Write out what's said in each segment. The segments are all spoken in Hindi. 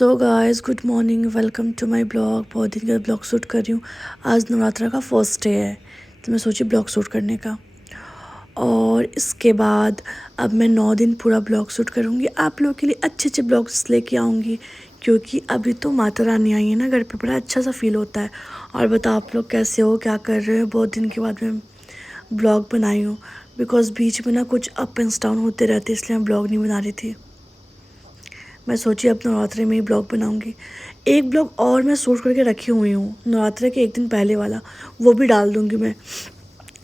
So guys good morning, welcome to my blog. बहुत दिन का ब्लॉग शूट कर रही हूँ। आज नवरात्रा का फर्स्ट डे है तो मैं सोची ब्लॉग शूट करने का। और इसके बाद अब मैं 9 दिन पूरा ब्लॉग शूट करूँगी, आप लोगों के लिए अच्छे अच्छे ब्लॉग्स लेके आऊँगी। क्योंकि अभी तो माता रानी आई है ना घर पे, बड़ा अच्छा सा फील होता है। और बताओ आप लोग कैसे हो, क्या कर रहे हो। बहुत दिन के बाद मैं ब्लॉग बनाई हूँ, बिकॉज़ बीच में ना कुछ अप एंड डाउन होते रहते, इसलिए मैं ब्लॉग नहीं बना रही थी। मैं सोची अब नवरात्रे में ही ब्लॉग बनाऊंगी। एक ब्लॉग और मैं शूट करके रखी हुई हूँ नवरात्रे के एक दिन पहले वाला, वो भी डाल दूँगी मैं।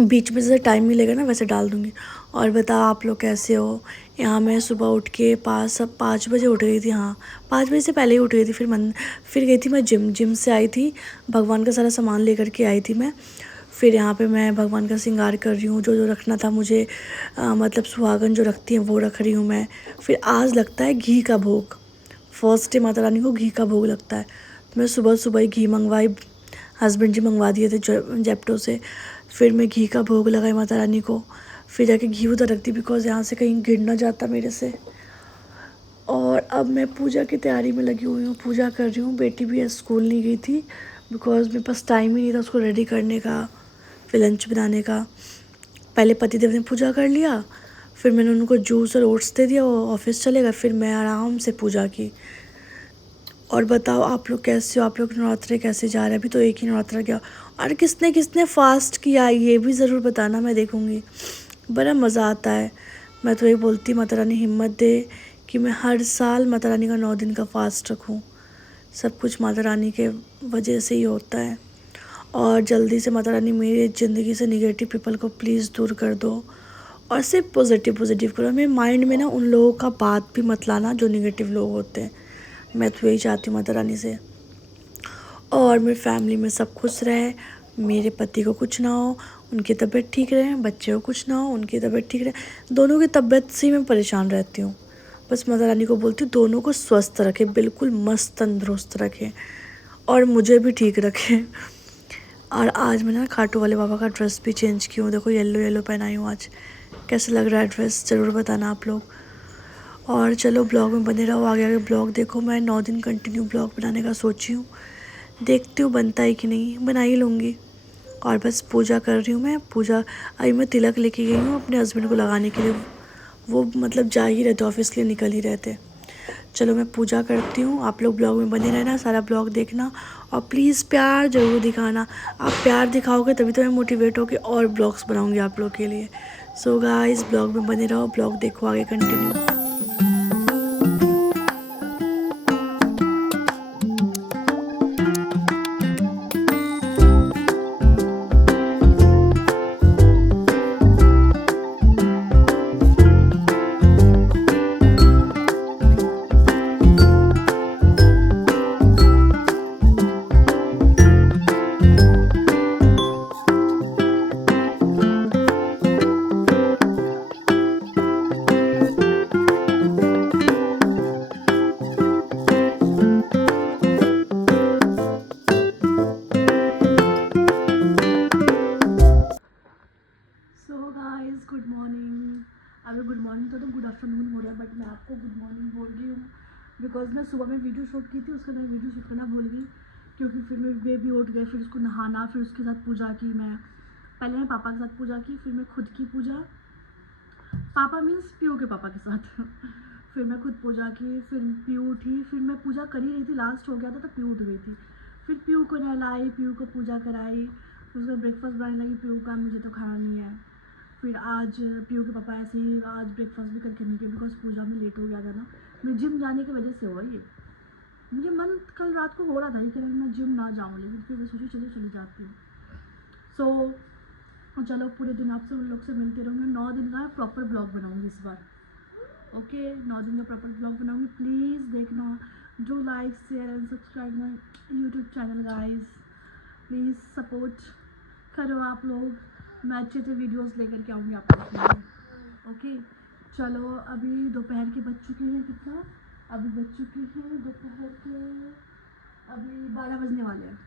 बीच में जैसे टाइम मिलेगा ना वैसे डाल दूँगी। और बताओ आप लोग कैसे हो। यहाँ मैं सुबह उठ के 5 बजे उठ गई थी। हाँ, 5 बजे से पहले ही उठ गई थी। फिर गई थी मैं जिम से आई थी, भगवान का सारा सामान लेकर के आई थी मैं। फिर यहाँ पे मैं भगवान का श्रृंगार कर रही हूँ, जो जो रखना था मुझे, मतलब सुहागन जो रखती हैं वो रख रही हूँ मैं। फिर आज लगता है घी का भोग, फर्स्ट डे माता रानी को घी का भोग लगता है। तो मैं सुबह सुबह ही घी मंगवाई, हस्बैंड जी मंगवा दिए थे जेप्टो से। फिर मैं घी का भोग लगाई माता रानी को। फिर जाके घी उधर रख दी, बिकॉज़ यहाँ से कहीं गिर ना जाता मेरे से। और अब मैं पूजा की तैयारी में लगी हुई हूँ, पूजा कर रही हूँ। बेटी भी स्कूल नहीं गई थी, बिकॉज़ मेरे पास टाइम ही नहीं था उसको रेडी करने का, फिर लंच बनाने का। पहले पतिदेव ने पूजा कर लिया, फिर मैंने उनको जूस और ओट्स दे दिया, वो ऑफिस चले गए। फिर मैं आराम से पूजा की। और बताओ आप लोग कैसे हो, आप लोग नवरात्रे कैसे जा रहे हैं। अभी तो एक ही नवरात्रा गया। और किसने किसने फास्ट किया ये भी ज़रूर बताना, मैं देखूँगी। बड़ा मज़ा आता है। मैं तो ये बोलती माता रानी हिम्मत दे कि मैं हर साल माता रानी का 9 दिन का फास्ट रखूँ। सब कुछ माता रानी के वजह से ही होता है। और जल्दी से माता रानी मेरी ज़िंदगी से निगेटिव पीपल को प्लीज़ दूर कर दो, और सिर्फ पॉजिटिव पॉजिटिव करो। मेरे माइंड में ना उन लोगों का बात भी मत लाना जो निगेटिव लोग होते हैं। मैं तो यही चाहती हूँ माता रानी से। और मेरी फैमिली में सब खुश रहे, मेरे पति को कुछ ना हो, उनकी तबीयत ठीक रहे, बच्चे को कुछ ना हो, उनकी तबीयत ठीक रहे। दोनों की तबीयत से ही मैं परेशान रहती हूँ। बस माता रानी को बोलती हूँ दोनों को स्वस्थ रखे, बिल्कुल मस्त तंदुरुस्त रखे, और मुझे भी ठीक रखे। और आज मैंने ना खाटू वाले बाबा का ड्रेस भी चेंज की हूँ। देखो येलो येलो पहनाई हूँ आज। कैसा लग रहा है ड्रेस, ज़रूर बताना आप लोग। और चलो ब्लॉग में बने रहो, आगे आगे ब्लॉग देखो। मैं 9 दिन कंटिन्यू ब्लॉग बनाने का सोची हूँ, देखती हूँ बनता है कि नहीं, बना ही लूँगी। और बस पूजा कर रही हूँ मैं। पूजा अभी मैं तिलक लेके गई हूँ अपने हस्बैंड को लगाने के लिए। वो मतलब जा ही रहते ऑफिस के लिए, निकल ही रहते। चलो मैं पूजा करती हूँ, आप लोग ब्लॉग में बने रहना, सारा ब्लॉग देखना। और प्लीज़ प्यार ज़रूर दिखाना। आप प्यार दिखाओगे तभी तो मैं मोटिवेट होकर और ब्लॉग्स बनाऊँगी आप लोग के लिए। सो गाइस ब्लॉग में बने रहो, ब्लॉग देखो आगे कंटिन्यू। सो गाइस गुड मॉर्निंग। अगर गुड मॉर्निंग तो गुड आफ्टरनून हो रहा है, बट मैं आपको गुड मॉर्निंग बोल रही हूँ। बिकॉज मैं सुबह में वीडियो शूट की थी, उसका मैं वीडियो शूट करना भूल गई। क्योंकि फिर मेरे बेबी उठ गए, फिर उसको नहाना, फिर उसके साथ पूजा की मैं। पहले मैं पापा के साथ पूजा की, फिर मैं खुद की पूजा, पापा मीन्स पीयू के पापा के साथ। फिर मैं खुद पूजा की, फिर पीयू उठी, फिर मैं पूजा कर ही रही थी, लास्ट हो गया था तो पीयू उठ गई थी। फिर पीयू को नहलाई, पीयू को पूजा कराई, फिर उसका ब्रेकफास्ट बनाने लगी। पीयू का मुझे तो खाना नहीं है। फिर आज पीयू के पापा ऐसे ही आज ब्रेकफास्ट भी करके नहीं गए, बिकॉज पूजा में लेट हो गया था ना। मैं जिम जाने की वजह से हुआ ये। मुझे मन कल रात को हो रहा था कि मैं जिम ना जाऊँ, लेकिन फिर मैं सोची चलो चली जाती हूँ। सो चलो पूरे दिन आपसे उन लोग से मिलते रहूँगी। 9 दिन का प्रॉपर ब्लॉग बनाऊँगी इस बार। ओके 9 दिन का प्रॉपर ब्लॉग बनाऊँगी, प्लीज़ देखना। Do like share and subscribe my YouTube channel guys. Please support करो आप लोग। मैं अच्छे अच्छे वीडियोस लेकर के आऊँगी आप लोग के लिए। ओके चलो अभी दोपहर के बज चुके हैं, कितना अभी बज चुके हैं दोपहर के, अभी 12 बजने वाले हैं।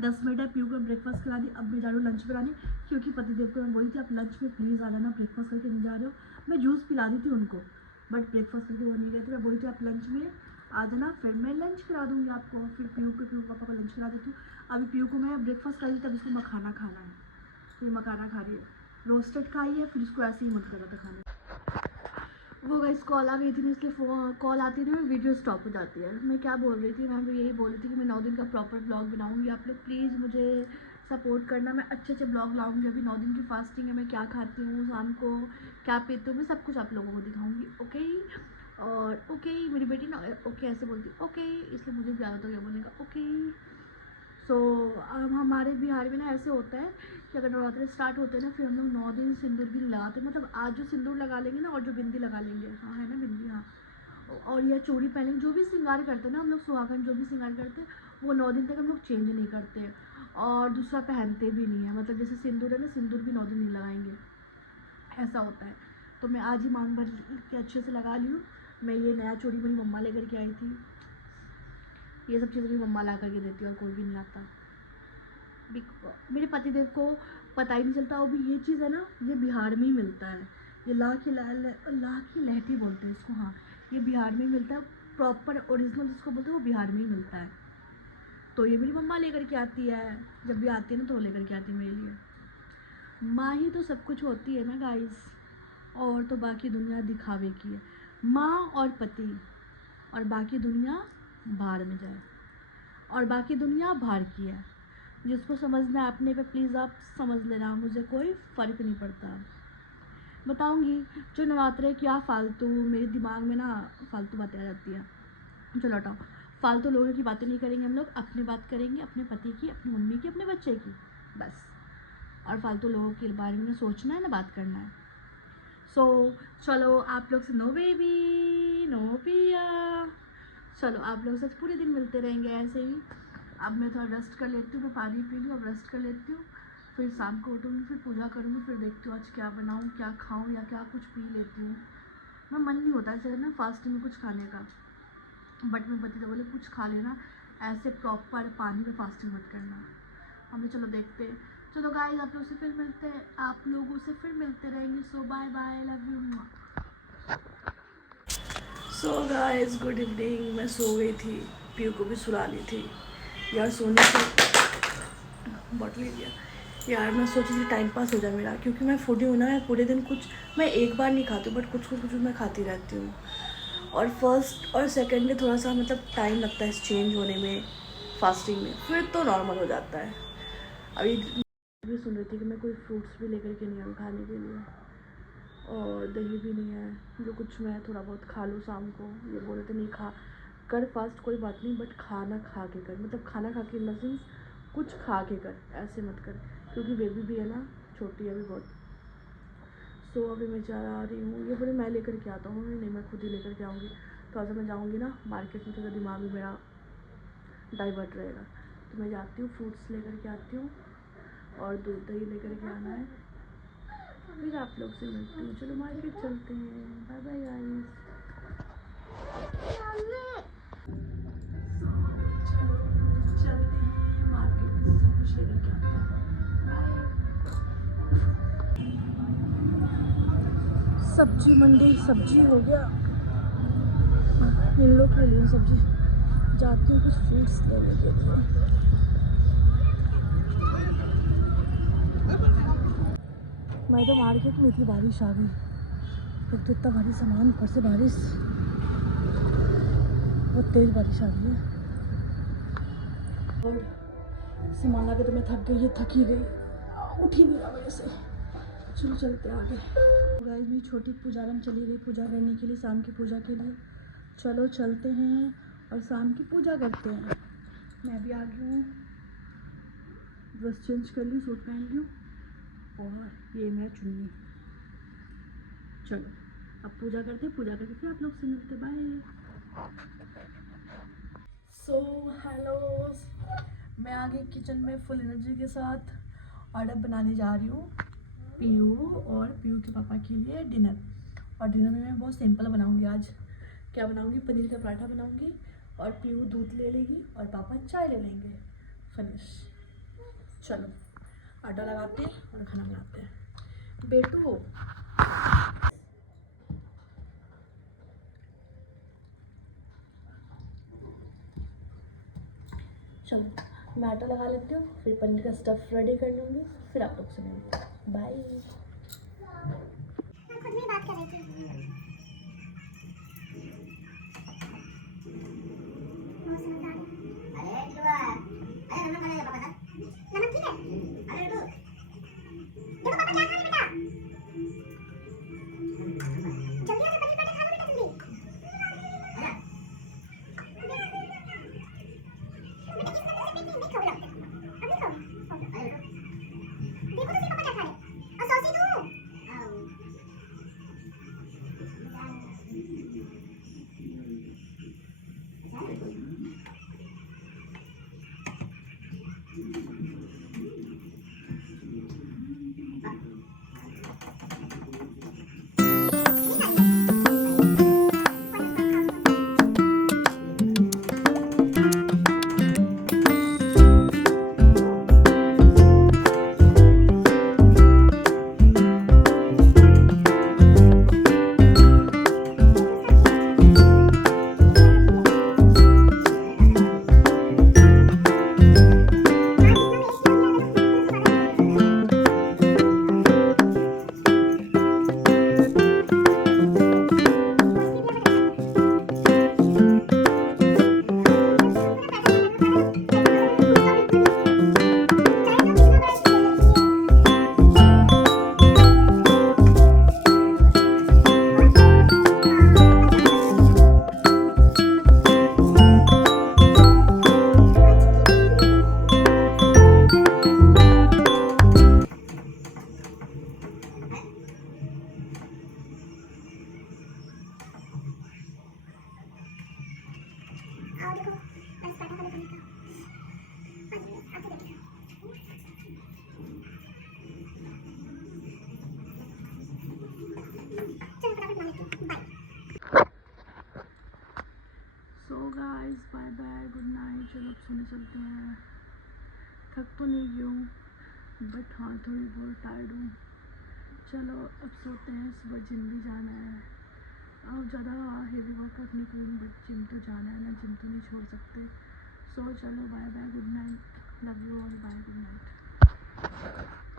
10 मिनट है, पीयू को ब्रेकफास्ट करा दी। अब मैं जा रही हूँ लंच बनाने, क्योंकि पतिदेव को मैं बोली थी आप लंच में प्लीज़ आना ना, ब्रेकफास्ट करके नहीं जा रहे हो। मैं जूस पिला दी थी उनको, बट ब्रेकफास्ट करके वो नहीं गए थे। मैं बोली थी आप लंच में आज ना फिर मैं लंच करा दूँगी आपको, फिर पीयू पापा को लंच करा देती हूँ। अभी पीयू को मैं ब्रेकफास्ट करा दी, तब इसको मखाना खाना है, तो ये मखाना खा रही है। रोस्टेड खाई है, फिर इसको ऐसे ही मन कर रहा था खाने। वो गाइस कॉल आ गई थी ना, इसलिए कॉल आती थी ना वीडियो स्टॉप हो जाती है। मैं क्या बोल रही थी, मैं यही बोल रही थी कि मैं 9 दिन का प्रॉपर ब्लॉग बनाऊँगी। आप लोग प्लीज़ मुझे सपोर्ट करना, मैं अच्छे अच्छे ब्लॉग लाऊँगी। अभी 9 दिन की फास्टिंग है, मैं क्या खाती हूँ शाम को, क्या पीती हूँ, मैं सब कुछ आप लोगों को दिखाऊँगी। ओके, और ओके मेरी बेटी ना ओके ऐसे बोलती ओके, इसलिए मुझे ज़्यादा तो क्या बोलेगा ओके। सो हमारे बिहार में ना ऐसे होता है कि अगर नवरात्रि स्टार्ट होते हैं ना, फिर हम लोग 9 दिन सिंदूर भी लगाते हैं। मतलब आज जो सिंदूर लगा लेंगे ना, और जो बिंदी लगा लेंगे, हाँ है ना बिंदी, हाँ, और यह चूड़ी पहनेंगे, जो भी श्रृंगार करते हैं ना हम लोग, सुहागन जो भी श्रृंगार करते हैं, वो 9 दिन तक हम लोग चेंज नहीं करते, और दूसरा पहनते भी नहीं है। मतलब जैसे सिंदूर है ना, सिंदूर भी 9 दिन नहीं लगाएंगे, ऐसा होता है। तो मैं आज ही मांग भर के अच्छे से लगा ली हूँ। मैं ये नया चूड़ी मेरी मम्मा लेकर के आई थी, ये सब चीज़ें मेरी मम्मा ला करके देती है, और कोई भी नहीं आता। मेरे पतिदेव को पता ही नहीं चलता। और भी ये चीज़ है ना, ये बिहार में ही मिलता है, ये लाह की लहठी बोलते हैं इसको, हाँ, ये बिहार में ही मिलता है। प्रॉपर ओरिजिनल जिसको बोलते हैं वो बिहार में ही मिलता है। तो ये मेरी मम्मा लेकर के आती है, जब भी आती है ना तो वो लेकर के आती है मेरे लिए। माँ ही तो सब कुछ होती है ना गाइस, और तो बाकी दुनिया दिखावे की है। माँ और पति, और बाकी दुनिया बाहर में जाए, और बाकी दुनिया बाहर की है। जिसको समझना है अपने पे प्लीज़ आप समझ लेना, मुझे कोई फ़र्क नहीं पड़ता। बताऊंगी जो नवरात्रे क्या फालतू मेरे दिमाग में ना फालतू बातें आ जाती हैं। चलो हटाओ, फालतू लोगों की बातें नहीं करेंगे हम लोग, अपनी बात करेंगे, अपने पति की, अपनी मम्मी की, अपने बच्चे की, बस। और फालतू लोगों के बारे में सोचना है ना बात करना है। सो चलो आप लोग से नो बेबी नो पिया, चलो आप लोग से पूरे दिन मिलते रहेंगे ऐसे ही। अब मैं थोड़ा रेस्ट कर लेती हूँ, मैं पानी पी लूँ, अब रेस्ट कर लेती हूँ, फिर शाम को उठूँगी, फिर पूजा करूँगी, फिर देखती हूँ आज क्या बनाऊँ, क्या खाऊँ, या क्या कुछ पी लेती हूँ। मैं मन नहीं होता ऐसे ना फास्टिंग में कुछ खाने का, बट मैं पति तो बोले कुछ खा लेना, ऐसे प्रॉपर पानी में फास्टिंग मत करना। हमें चलो देखते हैं। चलो गाइस आप लोग से फिर मिलते हैं, आप लोगों से फिर मिलते रहेंगे। So bye bye, love you. So guys good evening. मैं सो गई थी, पीयू को भी सुला ली थी यार। सोने से बॉटल लिया यार, मैं सोची थी टाइम पास हो जाए मेरा, क्योंकि मैं फूडी हूँ ना, मैं पूरे दिन कुछ, मैं एक बार नहीं खाती हूँ, बट कुछ मैं खाती रहती हूँ। और फर्स्ट और सेकंड में थोड़ा सा मतलब टाइम लगता है चेंज होने में, फास्टिंग में, फिर तो नॉर्मल हो जाता है। अभी भी सुन रही थी कि मैं कोई फ्रूट्स भी लेकर के नहीं आऊँ खाने के लिए, और दही भी नहीं है, जो कुछ मैं थोड़ा बहुत खा लूँ शाम को। ये बोल रहे थे नहीं खा कर फास्ट, कोई बात नहीं, बट खाना खा के कर, मतलब खाना खा के इन द सेंस कुछ खा के कर, ऐसे मत कर, क्योंकि बेबी भी है ना, छोटी है अभी बहुत। सो अभी मैं जा रही हूँ, ये बोले मैं लेकर के आता हूँ, नहीं मैं खुद ही लेकर के आऊँगी। थोड़ा सा मैं जाऊँगी ना मार्केट में, थोड़ा दिमाग भी मेरा डाइवर्ट रहेगा, तो मैं जाती हूँ, फ्रूट्स लेकर के आती हूँ, और दूध दही लेकर के आना है, फिर आप लोग से मिलती हूँ। चलो मार्केट चलते हैं, बाय बाय गाइस। चलो चलते हैं मार्केट में, सब कुछ लेकर के आते हैं। सब्जी मंडी, सब्जी हो गया इन लोग के लिए, सब्जी जाती हूँ कुछ फ्रूट्स लेने के लिए। मैं तो मार्केट में थी, बारिश आ गई, एक तो इतना भारी सामान, ऊपर से बारिश, बहुत तेज़ बारिश आ रही है, और सामान आगे तो मैं थक गई, ये थक ही गई, उठ ही नहीं रहा मेरे से। चलो चलते आगे। गाइस मेरी छोटी पूजारन चली गई पूजा करने के लिए, शाम की पूजा के लिए। चलो चलते हैं और शाम की पूजा करते हैं। मैं भी आ गई हूँ, ड्रेस चेंज कर ली, सूट पहन ली हूँ, और ये मैं चुन्नी। चलो अब पूजा करते, पूजा करके फिर आप लोग से मिलते, बाय। सो हेलो, मैं आ गई किचन में फुल एनर्जी के साथ, और अब बनाने जा रही हूँ पीयू और पीयू के पापा के लिए डिनर। और डिनर में मैं बहुत सिंपल बनाऊँगी आज। क्या बनाऊँगी, पनीर का पराठा बनाऊँगी, और पीयू दूध ले लेगी और पापा चाय ले लेंगे, फिनिश। चलो आटा लगाते हैं और खाना बनाते हैं। बेटू चलो मैं आटा लगा लेती हूँ, फिर पनीर का स्टफ़ रेडी कर लूँगी, फिर आप लोग से मिलते हैं। बाय। खुद में बात कर रही थी। अरे किलवा, अरे नमक डालेगा पापा साहब। नमक ठीक है? अरे देखो पापा क्या खा रहे बेटा? जल्दी आ पनीर पनीर खा लो बेटा जल्दी। है बेटा किस तरह से नहीं खाओ लगता। अब देखो। देखो तो सही पापा क्या खा रहे। और सॉसी दो। आओ देखो राइस पराठा वाले पनीर का आते देखिए चलो फटाफट बना लेते हैं bye. So guys bye bye, good night. चलो अब सोने चलते हैं। थक तो नहीं गई हूँ बट हाँ थोड़ी बहुत टायर्ड हूँ। चलो अब सोते हैं, सुबह जिम भी जाना है। अब ज़्यादा हेवी वर्कआउट नहीं करूँगी बट जिम तो जाना है ना, जिम तो नहीं छोड़ सकते। सो चलो bye bye, good night, love you all, bye, good night.